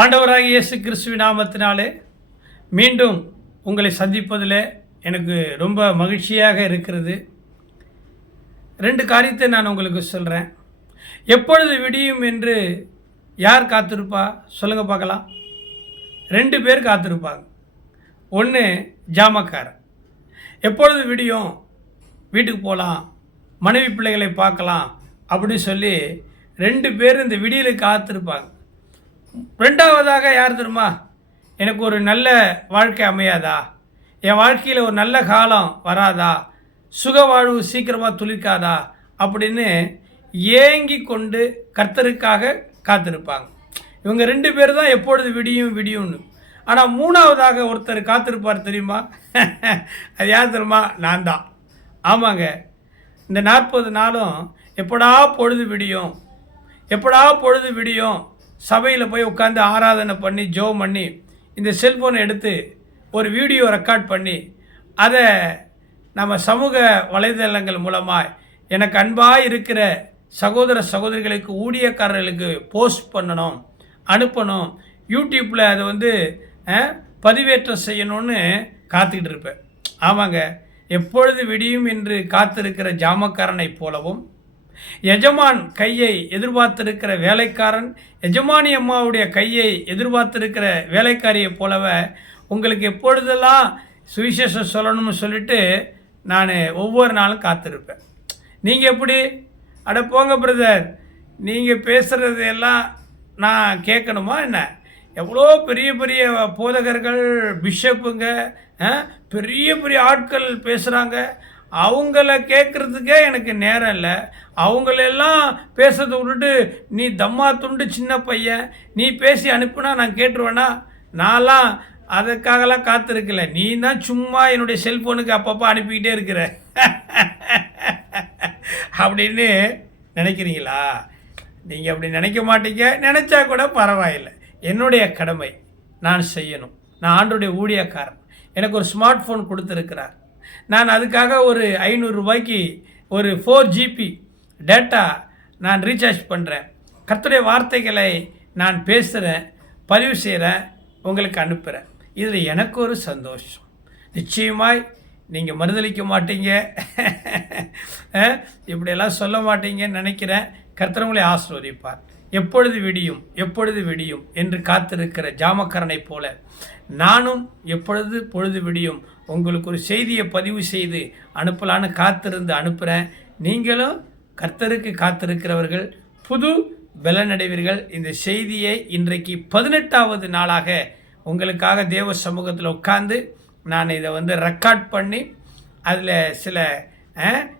ஆண்டவராக இயேசு கிறிஸ்துவ நாமத்தினாலே மீண்டும் உங்களை சந்திப்பதில் எனக்கு ரொம்ப மகிழ்ச்சியாக இருக்கிறது. ரெண்டு காரியத்தை நான் உங்களுக்கு சொல்கிறேன் எப்பொழுது விடியும் என்று யார் காத்திருப்பா? சொல்லுங்க பார்க்கலாம். ரெண்டு பேர் காத்திருப்பாங்க. ஒன்று ஜாமக்காரன். எப்பொழுது விடியும்? வீட்டுக்கு போகலாம் மனைவி பிள்ளைகளை பார்க்கலாம் அப்படின்னு சொல்லி ரெண்டு பேர் இந்த விடியலுக்கு காத்திருப்பாங்க. ரெண்டாவதாக யார் தெரியுமா? எனக்கு ஒரு நல்ல வாழ்க்கை அமையாதா? என் வாழ்க்கையில் ஒரு நல்ல காலம் வராதா? சுக வாழ்வு சீக்கிரமாக துளிர்க்காதா? அப்படின்னு ஏங்கி கொண்டு கர்த்தருக்காக காத்திருப்பாங்க. இவங்க ரெண்டு பேர் தான் எப்பொழுது விடியும் விடியும்னு. ஆனால் மூணாவதாக ஒருத்தர் காத்திருப்பார் தெரியுமா? அது யார் தெரியுமா? நான் தான். ஆமாங்க. இந்த நாற்பது நாளும் எப்படா பொழுது விடியும்? எப்படா பொழுது விடியும்? சபையில் போய் உட்காந்து ஆராதனை பண்ணி ஜோ பண்ணி இந்த செல்ஃபோனை எடுத்து ஒரு வீடியோ ரெக்கார்ட் பண்ணி அதை நம்ம சமூக வலைதளங்கள் மூலமாக எனக்கு அன்பாக இருக்கிற சகோதர சகோதரிகளுக்கு ஊழியக்காரர்களுக்கு போஸ்ட் பண்ணணும் அனுப்பணும். யூடியூப்பில் அதை வந்து பதிவேற்றம் செய்யணும்னு காத்துக்கிட்டு இருப்பேன். ஆமாங்க. எப்பொழுது விடியும் என்று காத்திருக்கிற ஜாமக்காரனைப் போலவும் எஜமான் கையை எதிர்பார்த்திருக்கிற வேலைக்காரன் எஜமானி அம்மாவுடைய கையை எதிர்பார்த்திருக்கிற வேலைக்காரியை போலவே உங்களுக்கு எப்பொழுதெல்லாம் சுவிசேஷம் சொல்லணும்னு சொல்லிட்டு நான் ஒவ்வொரு நாளும் காத்திருப்பேன். நீங்கள் எப்படி? அட போங்க பிரதர். நீங்கள் பேசுகிறது எல்லாம் நான் கேட்கணுமா என்ன? எவ்வளோ பெரிய பெரிய போதகர்கள் பிஷப்புங்க பெரிய பெரிய ஆட்கள் பேசுகிறாங்க அவங்கள கேட்குறதுக்கே எனக்கு நேரம் இல்லை. அவங்களெல்லாம் பேசுறதை விட்டுட்டு நீ தம்மா துண்டு சின்ன பையன். நீ பேசி அனுப்புனா நான் கேட்டுருவேனா? நான்லாம் அதுக்காகலாம் காத்திருக்கல. நீ தான் சும்மா என்னுடைய செல்ஃபோனுக்கு அப்பப்போ அனுப்பிக்கிட்டே இருக்கிற. அப்படின்னு நினைக்கிறீங்களா? நீங்கள் அப்படி நினைக்க மாட்டீங்க. நினச்சா கூட பரவாயில்லை. என்னுடைய கடமை. நான் செய்யணும். நான் ஆண்டுடைய ஊழியக்காரன். எனக்கு ஒரு ஸ்மார்ட் ஃபோன் கொடுத்துருக்கிறார். நான் அதுக்காக ஒரு ஐநூறுரூபாய்க்கு ஒரு ஃபோர் ஜிபி டேட்டா நான் ரீசார்ஜ் பண்ணுறேன் கர்த்தருடைய வார்த்தைகளை நான் பேசுகிறேன் பதிவு செய்கிறேன் உங்களுக்கு அனுப்புகிறேன் இதில் எனக்கு ஒரு சந்தோஷம். நிச்சயமாய் நீங்கள் மறுதளிக்க மாட்டீங்க. இப்படியெல்லாம் சொல்ல மாட்டீங்கன்னு நினைக்கிறேன். கர்த்தரவங்களை ஆசிர்வதிப்பார். எப்பொழுது விடியும் எப்பொழுது விடியும் என்று காத்திருக்கிற ஜாமக்காரனைப் போல நானும் எப்பொழுது பொழுது விடியும் உங்களுக்கு ஒரு செய்தியை பதிவு செய்து அனுப்பலான்னு காத்திருந்து அனுப்புகிறேன் நீங்களும் கர்த்தருக்கு காத்திருக்கிறவர்கள் புது பலனடைவீர்கள் இந்த செய்தியை இன்றைக்கு பதினெட்டாவது நாளாக உங்களுக்காக தேவ சமூகத்தில் உட்காந்து நான் இதை வந்து ரெக்கார்ட் பண்ணி அதில் சில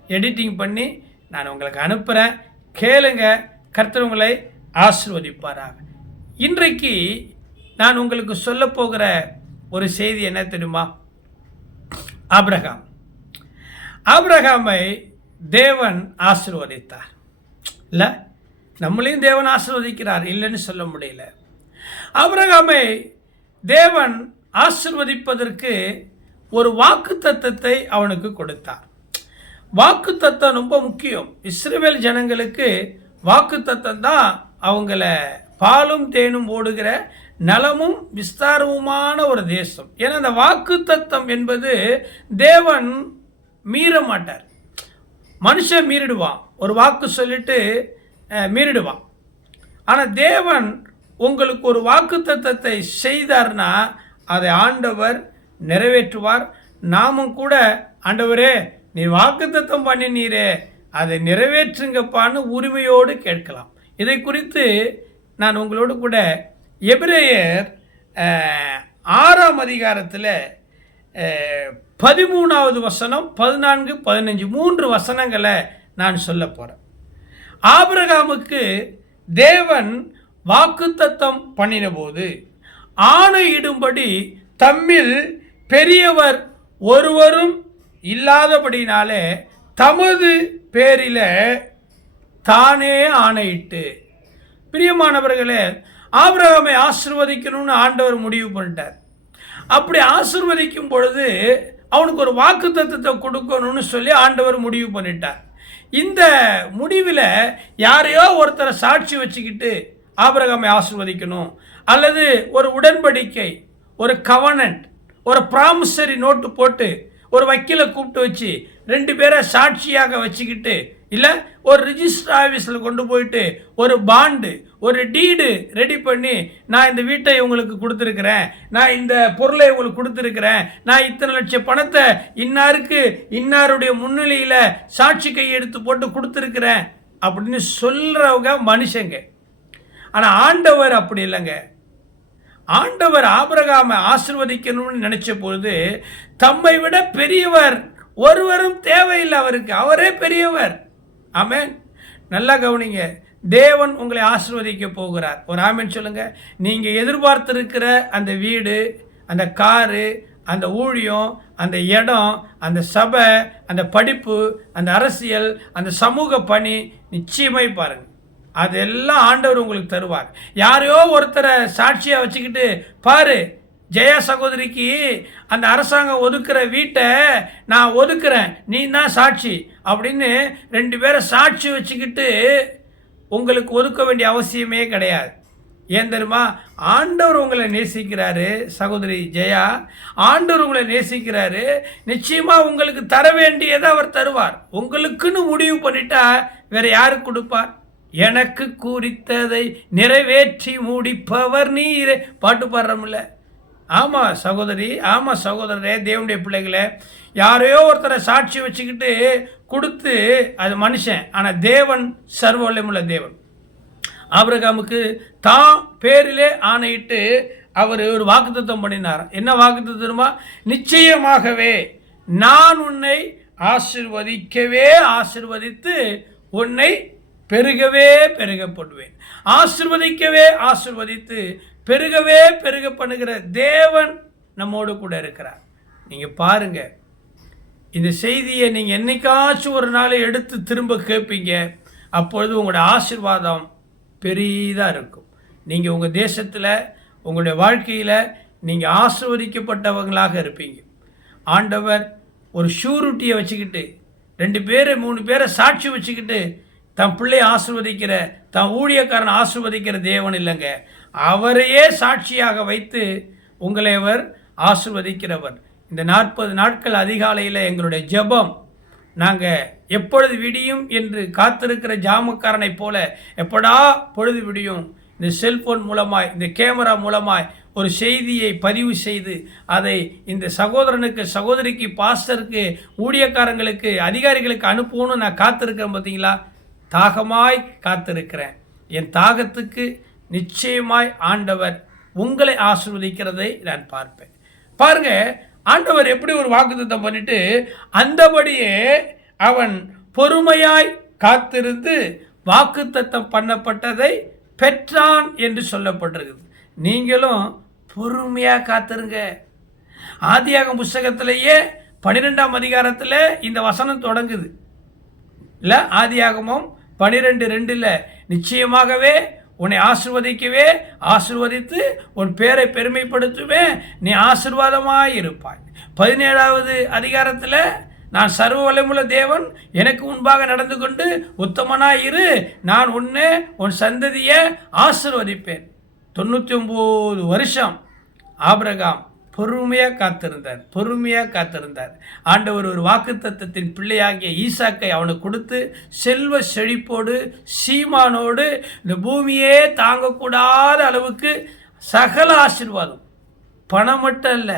எடிட்டிங் பண்ணி நான் உங்களுக்கு அனுப்புகிறேன் கேளுங்க கர்த்தர் உங்களை ஆசிர்வதிப்பாராக. இன்றைக்கு நான் உங்களுக்கு சொல்ல போகிற ஒரு செய்தி என்ன தெரியுமா? ஆபிரகாம். ஆபிரகாமை தேவன் ஆசிர்வதித்தார். இல்லை நம்மளையும் தேவன் ஆசிர்வதிக்கிறார் இல்லைன்னு சொல்ல முடியல. ஆபிரகாமை தேவன் ஆசிர்வதிப்பதற்கு ஒரு வாக்கு தத்தத்தை அவனுக்கு கொடுத்தார். வாக்கு தத்தம் ரொம்ப முக்கியம். இஸ்ரேல் ஜனங்களுக்கு வாக்கு தத்தம் தான் அவங்கள பாலும் தேனும் ஓடுகிற நலமும் விஸ்தாரமுமான ஒரு தேசம். ஏன்னா அந்த வாக்கு தத்தம் என்பது தேவன் மீற மாட்டார். மனுஷன் மீறிடுவான். ஒரு வாக்கு சொல்லிட்டு மீறிடுவான். ஆனால் தேவன் உங்களுக்கு ஒரு வாக்குத்தத்தத்தை செய்தார்னா அதை ஆண்டவர் நிறைவேற்றுவார். நாமும் கூட ஆண்டவரே நீ வாக்குத்தத்தம் பண்ணினீரே அதை நிறைவேற்றுங்கப்பான்னு உரிமையோடு கேட்கலாம். இதை குறித்து நான் உங்களோடு கூட எபிரேயர் ஆறாம் அதிகாரத்தில் பதிமூணாவது வசனம் பதினான்கு பதினஞ்சு மூன்று வசனங்களை நான் சொல்ல போகிறேன் ஆபிரகாமுக்கு தேவன் வாக்குத்தத்தம் பண்ணினபோது ஆணையிடும்படி தம்மில் பெரியவர் ஒருவரும் இல்லாதபடினாலே தமது பேரில தானே ஆணையிட்டு. பிரியமானவர்களே ஆபிரகாமை ஆசிர்வதிக்கணும்னு ஆண்டவர் முடிவு பண்ணிட்டார். அப்படி ஆசிர்வதிக்கும் பொழுது அவனுக்கு ஒரு வாக்கு தத்துவத்தை கொடுக்கணும்னு சொல்லி ஆண்டவர் முடிவு பண்ணிட்டார். இந்த முடிவில் யாரையோ ஒருத்தரை சாட்சி வச்சுக்கிட்டு ஆபிரகாமை ஆசிர்வதிக்கணும். அல்லது ஒரு உடன்படிக்கை ஒரு கவனன்ட் ஒரு ப்ராமிசரி நோட்டு போட்டு ஒரு வக்கீலை கூப்பிட்டு வச்சு ரெண்டு பேரை சாட்சியாக வச்சுக்கிட்டு இல்லை ஒரு ரிஜிஸ்டர் ஆஃபீஸில் கொண்டு போயிட்டு ஒரு பாண்டு ஒரு டீடு ரெடி பண்ணி நான் இந்த வீட்டை உங்களுக்கு கொடுத்துருக்குறேன் நான் இந்த பொருளை உங்களுக்கு கொடுத்துருக்குறேன் நான் இத்தனை லட்சம் பணத்தை இன்னாருக்கு இன்னாருடைய முன்னிலையில் சாட்சி கையெழுத்து போட்டு கொடுத்துருக்குறேன் அப்படின்னு சொல்கிறவங்க மனுஷங்க. ஆனால் ஆண்டவர் அப்படி இல்லைங்க. ஆண்டவர் ஆபரகாமை ஆசிர்வதிக்கணும்னு நினச்ச பொழுது தம்மை விட பெரியவர் ஒருவரும் தேவையில்லை அவருக்கு. அவரே பெரியவர். ஆமேன். நல்லா கவனிங்க. தேவன் உங்களை ஆசிர்வதிக்க போகிறார். ஒரு ஆமேன் சொல்லுங்க. நீங்கள் எதிர்பார்த்துருக்கிற அந்த வீடு அந்த காரு அந்த ஊழியம் அந்த இடம் அந்த சபை அந்த படிப்பு அந்த அரசியல் அந்த சமூக பணி நிச்சயமாய் பாருங்க. அதெல்லாம் ஆண்டவர் உங்களுக்கு தருவார். யாரையோ ஒருத்தரை சாட்சியாக வச்சுக்கிட்டு பாரு ஜெயா சகோதரிக்கு அந்த அரசாங்கம் ஒதுக்குற வீட்டை நான் ஒதுக்குறேன். நீ தான் சாட்சி. அப்படின்னு ரெண்டு பேரை சாட்சி வச்சுக்கிட்டு உங்களுக்கு ஒதுக்க வேண்டிய அவசியமே கிடையாது. ஏன் தெரியுமா? ஆண்டவர் உங்களை நேசிக்கிறாரு சகோதரி ஜெயா. ஆண்டவர் உங்களை நேசிக்கிறாரு. நிச்சயமாக உங்களுக்கு தர வேண்டியதை அவர் தருவார். உங்களுக்குன்னு முடிவு பண்ணிட்டா வேற யாருக்கு கொடுப்பார்? எனக்கு குறித்ததை நிறைவேற்றி முடிப்பவர் நீரே. பாட்டு பாடுறோம்ல. ஆமாம் சகோதரி ஆமாம் சகோதரரே தேவனுடைய பிள்ளைகளை யாரையோ ஒருத்தரை சாட்சி வச்சுக்கிட்டு கொடுத்து அது மனுஷன் ஆனால் தேவன் சர்வவல்லமுள்ள தேவன். ஆபிரகாமுக்கு தான் பேரிலே ஆணையிட்டு அவர் ஒரு வாக்குத்தத்தம் பண்ணினார். என்ன வாக்குத்தத்தம் நிச்சயமாகவே நான் உன்னை ஆசிர்வதிக்கவே ஆசிர்வதித்து உன்னை பெருகவே பெருகப்படுவேன். ஆசிர்வதிக்கவே ஆசிர்வதித்து பெருகவே பெருக பண்ணுகிற தேவன் நம்மோடு கூட இருக்கிறார். நீங்கள் பாருங்க. இந்த செய்தியை நீங்கள் என்னைக்காச்சும் ஒரு நாள் எடுத்து திரும்ப கேட்பீங்க. அப்பொழுது உங்களோட ஆசிர்வாதம் பெரிதாக இருக்கும். நீங்கள் உங்கள் தேசத்தில் உங்களுடைய வாழ்க்கையில் நீங்கள் ஆசிர்வதிக்கப்பட்டவங்களாக இருப்பீங்க. ஆண்டவர் ஒரு ஷூரிட்டியை வச்சுக்கிட்டு ரெண்டு பேரை மூணு பேரை சாட்சி வச்சுக்கிட்டு தன் பிள்ளையை ஆசிர்வதிக்கிற தன் ஊழியக்காரன் ஆசிர்வதிக்கிற தேவன் இல்லைங்க. அவரையே சாட்சியாக வைத்து உங்களை அவர் ஆசிர்வதிக்கிறவர். இந்த நாற்பது நாட்கள் அதிகாலையில் எங்களுடைய ஜெபம். நாங்கள் எப்பொழுது விடியும் என்று காத்திருக்கிற ஜாமக்காரனைப் போல எப்படா பொழுது விடியும்? இந்த செல்போன் மூலமாய் இந்த கேமரா மூலமாய் ஒரு செய்தியை பதிவு செய்து அதை இந்த சகோதரனுக்கு சகோதரிக்கு பாஸ்டருக்கு ஊழியக்காரங்களுக்கு அதிகாரிகளுக்கு அனுப்பணும்னு நான் காத்திருக்கிறேன் பார்த்தீங்களா தாகமாய் காத்திருக்கிறேன். என் தாகத்துக்கு நிச்சயமாய் ஆண்டவர் உங்களை ஆசிர்வதிக்கிறதை நான் பார்ப்பேன். பாருங்க ஆண்டவர் எப்படி ஒரு வாக்குத்தத்தம் பண்ணிட்டு அந்தபடியே அவன் பொறுமையாய் காத்திருந்து வாக்குத்தத்தம் பண்ணப்பட்டதை பெற்றான் என்று சொல்லப்பட்டிருக்குது. நீங்களும் பொறுமையாக காத்திருங்க. ஆதியாகம் புஸ்தகத்திலேயே பன்னிரெண்டாம் அதிகாரத்தில் இந்த வசனம் தொடங்குது. இல்லை ஆதியாகமும் பனிரெண்டு ரெண்டில் நிச்சயமாகவே உன்னை ஆசிர்வதிக்கவே ஆசிர்வதித்து உன் பேரை பெருமைப்படுத்துவேன். நீ ஆசிர்வாதமாய் இருப்பாய். பதினேழாவது அதிகாரத்தில் நான் சர்வ வல்லமுள்ள தேவன் எனக்கு முன்பாக நடந்து கொண்டு உத்தமனாய் இரு. நான் உன்னை உன் சந்ததியை ஆசிர்வதிப்பேன். தொண்ணூற்றி ஒம்பது வருஷம் ஆபிரகாம் பொறுமையாக காத்திருந்தார். பொறுமையாக காத்திருந்தார். ஆண்டவர் ஒரு வாக்குத்தத்தத்தின் பிள்ளையாகிய ஈசாக்கை அவனுக்கு கொடுத்து செல்வ செழிப்போடு சீமானோடு இந்த பூமியே தாங்கக்கூடாத அளவுக்கு சகல ஆசீர்வாதம். பணம் மட்டும் அல்ல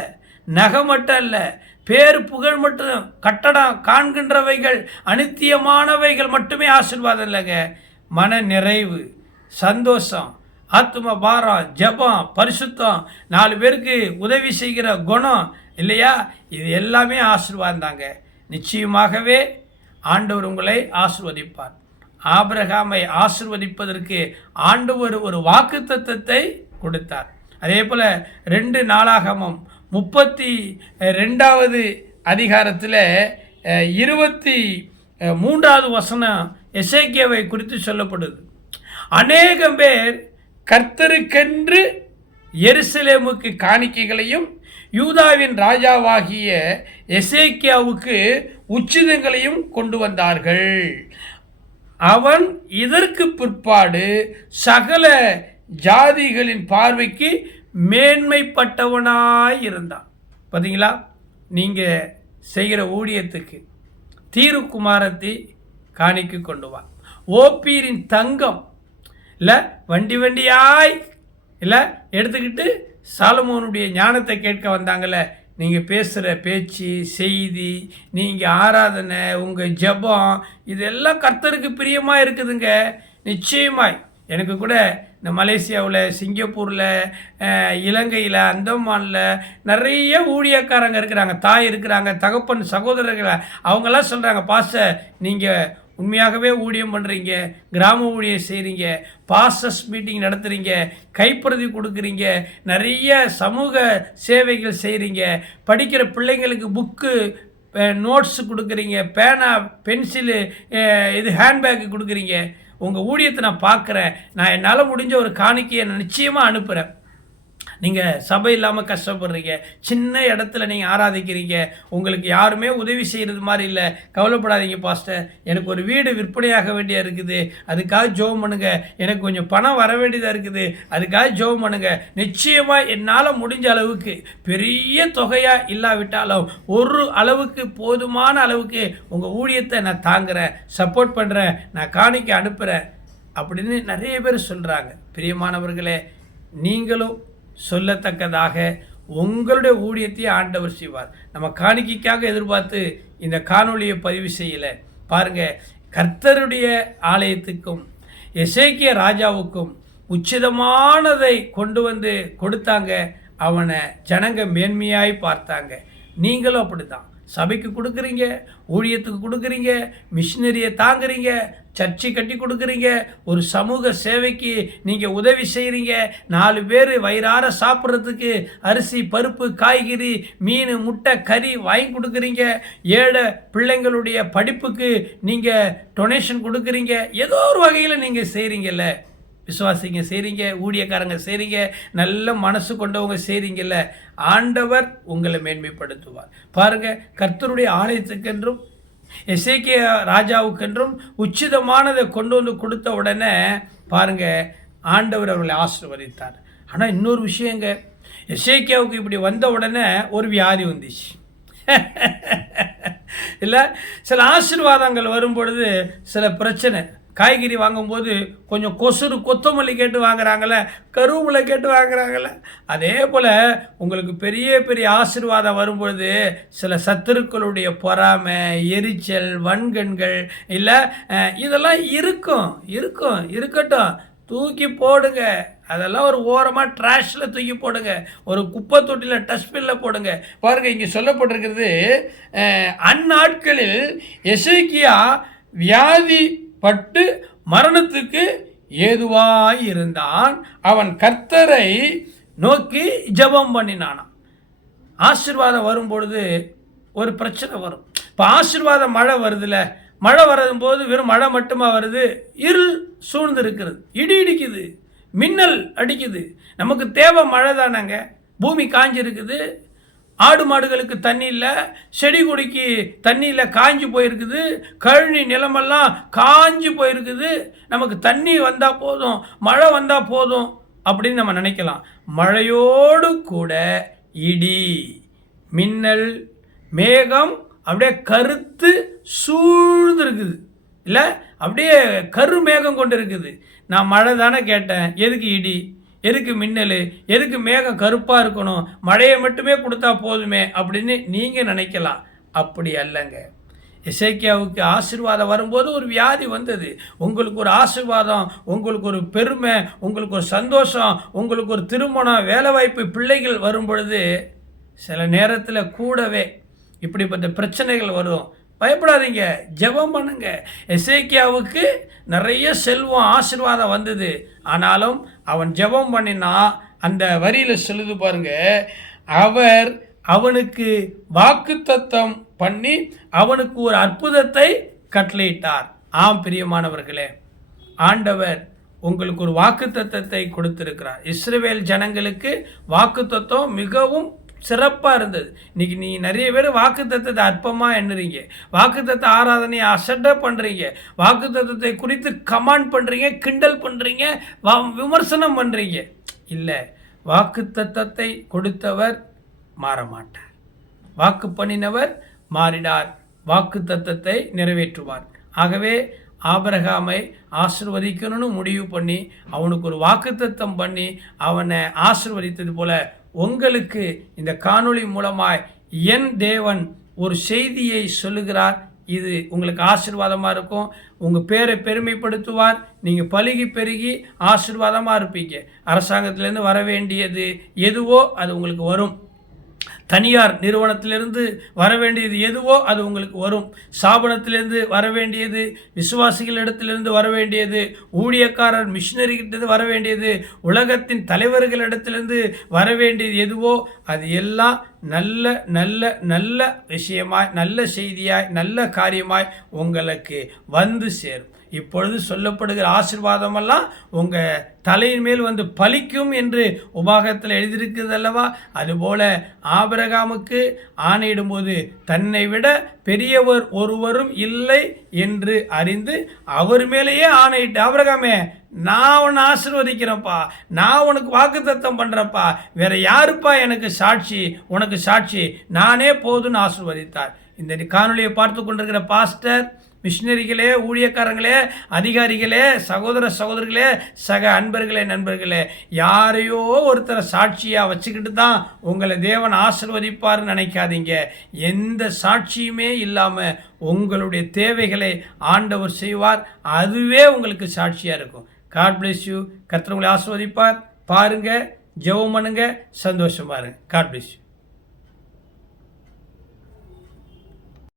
நகை மட்டும் அல்ல பேர் புகழ் மட்டும் கட்டடம் காண்கின்றவைகள் அனித்தியமானவைகள் மட்டுமே ஆசீர்வாதம் இல்லைங்க. மன நிறைவு சந்தோஷம் ஆத்ம பாரம் ஜபம் பரிசுத்தம் நாலு பேருக்கு உதவி செய்கிற குணம் இல்லையா? இது எல்லாமே ஆசிர்வாதம் தாங்க நிச்சயமாகவே ஆண்டவர் உங்களை ஆசிர்வதிப்பார். ஆபிரகாமை ஆசிர்வதிப்பதற்கு ஆண்டவர் ஒரு வாக்கு தத்துவத்தை கொடுத்தார். அதே போல் ரெண்டு நாளாகமும் முப்பத்தி ரெண்டாவது அதிகாரத்தில் இருபத்தி மூன்றாவது வசனம் எசேக்கியாவை குறித்து சொல்லப்படுது. அநேகம் பேர் கர்த்தருக்கென்று எருசலேமுக்கு காணிக்கைகளையும் யூதாவின் ராஜாவாகிய எசேக்கியாவுக்கு உச்சிதங்களையும் கொண்டு வந்தார்கள். அவன் இதற்கு பிற்பாடு சகல ஜாதிகளின் பார்வைக்கு மேன்மைப்பட்டவனாய் இருந்தான் பார்த்தீங்களா நீங்கள் செய்கிற ஊழியத்துக்கு தீருக்குமாரத்தை காணிக்கு கொண்டு வா. ஓப்பீரின் தங்கம் இல்லை வண்டி வண்டியாய். இல்லை எடுத்துக்கிட்டு சாலமோனுடைய ஞானத்தை கேட்க வந்தாங்கல்ல. நீங்கள் பேசுகிற பேச்சு செய்தி நீங்கள் ஆராதனை உங்கள் ஜெபம் இதெல்லாம் கர்த்தருக்கு பிரியமாக இருக்குதுங்க. நிச்சயமாய். எனக்கு கூட இந்த மலேசியாவில் சிங்கப்பூரில் இலங்கையில் அந்தமானில் நிறைய ஊழியக்காரங்க இருக்கிறாங்க தாய் இருக்கிறாங்க தகப்பன் சகோதரர்கள் அவங்கெல்லாம் சொல்கிறாங்க பாச நீங்கள் உண்மையாகவே ஊழியம் பண்ணுறீங்க கிராம ஊழியம் செய்கிறீங்க பாசஸ் மீட்டிங் நடத்துகிறீங்க கைப்பிரதி கொடுக்குறீங்க நிறைய சமூக சேவைகள் செய்கிறீங்க படிக்கிற பிள்ளைங்களுக்கு புக்கு நோட்ஸ் கொடுக்குறீங்க பேனா பென்சிலு இது ஹேண்ட்பேக்கு கொடுக்குறீங்க. உங்கள் ஊழியத்தை நான் பார்க்குறேன். நான் என்னால் முடிஞ்ச ஒரு காணிக்கையை நான் நிச்சயமாக அனுப்புகிறேன் நீங்கள் சபை இல்லாமல் கஷ்டப்படுறீங்க சின்ன இடத்துல நீங்கள் ஆராதிக்கிறீங்க உங்களுக்கு யாருமே உதவி செய்கிறது மாதிரி இல்லை. கவலைப்படாதீங்க பாஸ்டர் எனக்கு ஒரு வீடு விற்பனையாக வேண்டியா இருக்குது. அதுக்காக ஜோம் பண்ணுங்க. எனக்கு கொஞ்சம் பணம் வர வேண்டியதாக இருக்குது. அதுக்காக ஜோம் பண்ணுங்க. நிச்சயமாக என்னால் முடிஞ்ச அளவுக்கு பெரிய தொகையாக இல்லாவிட்டாலும் ஒரு அளவுக்கு போதுமான அளவுக்கு உங்கள் ஊழியத்தை நான் தாங்குறேன் சப்போர்ட் பண்ணுறேன் நான் காணிக்க அனுப்புகிறேன் அப்படின்னு நிறைய பேர் சொல்கிறாங்க பிரியமானவர்களே நீங்களும் சொல்லத்தக்கதாக உங்களுடைய ஊழியத்தையே ஆண்டவர் செய்வார். நம்ம காணிக்கைக்காக எதிர்பார்த்து இந்த காணொளியை பதிவு செய்யலை. பாருங்க கர்த்தருடைய ஆலயத்துக்கும் எசேக்கிய ராஜாவுக்கும் உச்சிதமானதை கொண்டு வந்து கொடுத்தாங்க. அவனை ஜனங்க மேன்மையாய் பார்த்தாங்க. நீங்களும் அப்படித்தான். சபைக்கு கொடுக்குறீங்க ஊழியத்துக்கு கொடுக்குறீங்க மிஷினரியை தாங்குறீங்க சர்ச்சை கட்டி கொடுக்குறீங்க ஒரு சமூக சேவைக்கு நீங்கள் உதவி செய்கிறீங்க நாலு பேர் வயிறார சாப்பிட்றதுக்கு அரிசி பருப்பு காய்கறி மீன் முட்டை கறி வாங்கி கொடுக்குறீங்க. ஏழை பிள்ளைங்களுடைய படிப்புக்கு நீங்கள் டொனேஷன் கொடுக்குறீங்க. ஏதோ ஒரு வகையில் நீங்கள் செய்கிறீங்கல்ல விசுவாசிங்க செய்கிறீங்க ஊழியக்காரங்க செய்கிறீங்க நல்ல மனசு கொண்டவங்க செய்கிறீங்கல்ல ஆண்டவர் உங்களை மேன்மைப்படுத்துவார். பாருங்கள் கர்த்தருடைய ஆலயத்துக்கென்றும் எசேக்கிய ராஜாவுக்கென்றும் உச்சிதமானதை கொண்டு வந்து கொடுத்த உடனே பாருங்க ஆண்டவர் அவர்களை ஆசிர்வதித்தார். ஆனால் இன்னொரு விஷயங்க எசேக்கியாவுக்கு இப்படி வந்த உடனே ஒரு வியாதி வந்துச்சு. இல்லை சில ஆசீர்வாதங்கள் வரும் பொழுது சில பிரச்சனை. காய்கறி வாங்கும்போது கொஞ்சம் கொசுறு கொத்தமல்லி கேட்டு வாங்குறாங்கள கருவேப்பிலை கேட்டு வாங்குறாங்கள அதே போல் உங்களுக்கு பெரிய பெரிய ஆசீர்வாதம் வரும்பொழுது சில சத்துருக்களுடைய பொறாமை எரிச்சல் வன்கண்கள் இல்லை இதெல்லாம் இருக்கும் இருக்கும் இருக்கட்டும். தூக்கி போடுங்க. அதெல்லாம் ஒரு ஓரமாக ட்ராஷில் தூக்கி போடுங்க. ஒரு குப்பை தொட்டியில் டஸ்ட்பினில் போடுங்க. பாருங்கள் இங்கே சொல்லப்பட்டிருக்கிறது அந்நாட்களில் எசுக்கியா வியாதி பட்டு மரணத்துக்கு ஏதுவாய் இருந்தான் அவன் கர்த்தரை நோக்கி ஜெபம் பண்ணினானான் ஆசிர்வாதம் வரும்பொழுது ஒரு பிரச்சனை வரும். இப்போ ஆசிர்வாதம் மழை வருதுல்ல மழை வரும்போது வெறும் மழை மட்டுமா வருது? இருள் சூழ்ந்து இருக்கிறது இடி இடிக்குது. மின்னல் அடிக்குது. நமக்கு தேவை மழை தானங்க பூமி காஞ்சிருக்குது. ஆடு மாடுகளுக்கு தண்ணி இல்லை செடி கொடிக்கு தண்ணியில் காஞ்சி போயிருக்குது கழனி நிலமெல்லாம் காஞ்சி போயிருக்குது. நமக்கு தண்ணி வந்தால் போதும் மழை வந்தால் போதும் அப்படின்னு நம்ம நினைக்கலாம். மழையோடு கூட இடி மின்னல் மேகம் அப்படியே கருத்து சூழ்ந்து இருக்குது இல்லை அப்படியே கரு மேகம் கொண்டு இருக்குது நான் மழை தானே கேட்டேன் எதுக்கு இடி? எதுக்கு மின்னல்? எதுக்கு மேகம் கருப்பாக இருக்கணும்? மழையை மட்டுமே கொடுத்தா போதுமே அப்படின்னு நீங்கள் நினைக்கலாம். அப்படி அல்லங்க. இசைக்கியாவுக்கு ஆசீர்வாதம் வரும்போது ஒரு வியாதி வந்தது. உங்களுக்கு ஒரு ஆசீர்வாதம் உங்களுக்கு ஒரு பெருமை உங்களுக்கு ஒரு சந்தோஷம் உங்களுக்கு ஒரு திருமணம் வேலைவாய்ப்பு பிள்ளைகள் வரும் பொழுது சில நேரத்தில் கூடவே இப்படிப்பட்ட பிரச்சனைகள் வரும். பயப்படாதீங்க. ஜெபம் பண்ணுங்க. எசேக்கியாவுக்கு நிறைய செல்வம் ஆசீர்வாதம் வந்தது. ஆனாலும் அவன் ஜெபம் பண்ணினா அந்த வரியில் சொல்லுது பாருங்க அவர் அவனுக்கு வாக்குத்தத்தம் பண்ணி அவனுக்கு ஒரு அற்புதத்தை கட்டளையிட்டார். ஆம் பிரியமானவர்களே ஆண்டவர் உங்களுக்கு ஒரு வாக்குத்தத்தத்தை கொடுத்திருக்கிறார். இஸ்ரேவேல் ஜனங்களுக்கு வாக்குத்தத்தம் மிகவும் சிறப்பாக இருந்தது. இன்றைக்கி நீ நிறைய பேர் வாக்கு தத்துவத்தை அற்பமாக எண்ணுறீங்க. வாக்கு தத்துவ ஆராதனையை அசட்டை பண்ணுறீங்க வாக்கு தத்துவத்தை குறித்து கமாண்ட் பண்ணுறீங்க கிண்டல் பண்ணுறீங்க விமர்சனம் பண்ணுறீங்க இல்லை வாக்கு தத்தத்தை கொடுத்தவர் மாற மாட்டார் வாக்கு பண்ணினவர் மாறினார். வாக்கு தத்தத்தை நிறைவேற்றுவார். ஆகவே ஆபரகாமை ஆசிர்வதிக்கணும்னு முடிவு பண்ணி அவனுக்கு ஒரு வாக்குத்தத்தம் பண்ணி அவனை ஆசிர்வதித்தது போல உங்களுக்கு இந்த காணொளி மூலமாய் என் தேவன் ஒரு செய்தியை சொல்லுகிறார். இது உங்களுக்கு ஆசீர்வாதமாக இருக்கும். உங்கள் பேரை பெருமைப்படுத்துவார். நீங்கள் பழுகி பெருகி ஆசீர்வாதமாக இருப்பீங்க. அரசாங்கத்திலேருந்து வர வேண்டியது எதுவோ அது உங்களுக்கு வரும். தனியார் நிறுவனத்திலிருந்து வர வேண்டியது எதுவோ அது உங்களுக்கு வரும். ஸ்தாபனத்திலிருந்து வர வேண்டியது விசுவாசிகளிடத்திலிருந்து வர வேண்டியது ஊழியக்காரர் மிஷினரிகிட்டது வர வேண்டியது உலகத்தின் தலைவர்களிடத்திலிருந்து வர வேண்டியது எதுவோ அது எல்லாம் நல்ல நல்ல நல்ல விஷயமாய் நல்ல செய்தியாய் நல்ல காரியமாய் உங்களுக்கு வந்து சேரும். இப்பொழுது சொல்லப்படுகிற ஆசிர்வாதமெல்லாம் உங்கள் தலையின் மேல் வந்து பலிக்கும் என்று உபாகத்தில் எழுதியிருக்கிறது அல்லவா அதுபோல ஆபரகாமுக்கு ஆணையிடும்போது தன்னை விட பெரியவர் ஒருவரும் இல்லை என்று அறிந்து அவர் மேலேயே ஆணையிட்டு ஆபரகாமே நான் உன்னை ஆசிர்வதிக்கிறேன்ப்பா. நான் உனக்கு வாக்குத்தத்தம் பண்ணுறப்பா வேற யாருப்பா எனக்கு சாட்சி? உனக்கு சாட்சி. நானே போதுன்னு ஆசிர்வதித்தார். இந்த காணொலியை பார்த்து கொண்டிருக்கிற பாஸ்டர் மிஷினரிகளே ஊழியக்காரங்களே அதிகாரிகளே சகோதர சகோதரிகளே சக அன்பர்களே நண்பர்களே யாரையோ ஒருத்தரை சாட்சியாக வச்சுக்கிட்டு தான் உங்களை தேவன் ஆசிர்வதிப்பார்னு நினைக்காதீங்க. எந்த சாட்சியுமே இல்லாமல் உங்களுடைய தேவைகளை ஆண்டவர் செய்வார். அதுவே உங்களுக்கு சாட்சியாக இருக்கும். காட் பிளெஸ் யூ கத்திரவங்களை ஆசிர்வதிப்பார். பாருங்கள் ஜெபம் பண்ணுங்க சந்தோஷமாக இருங்க. God bless you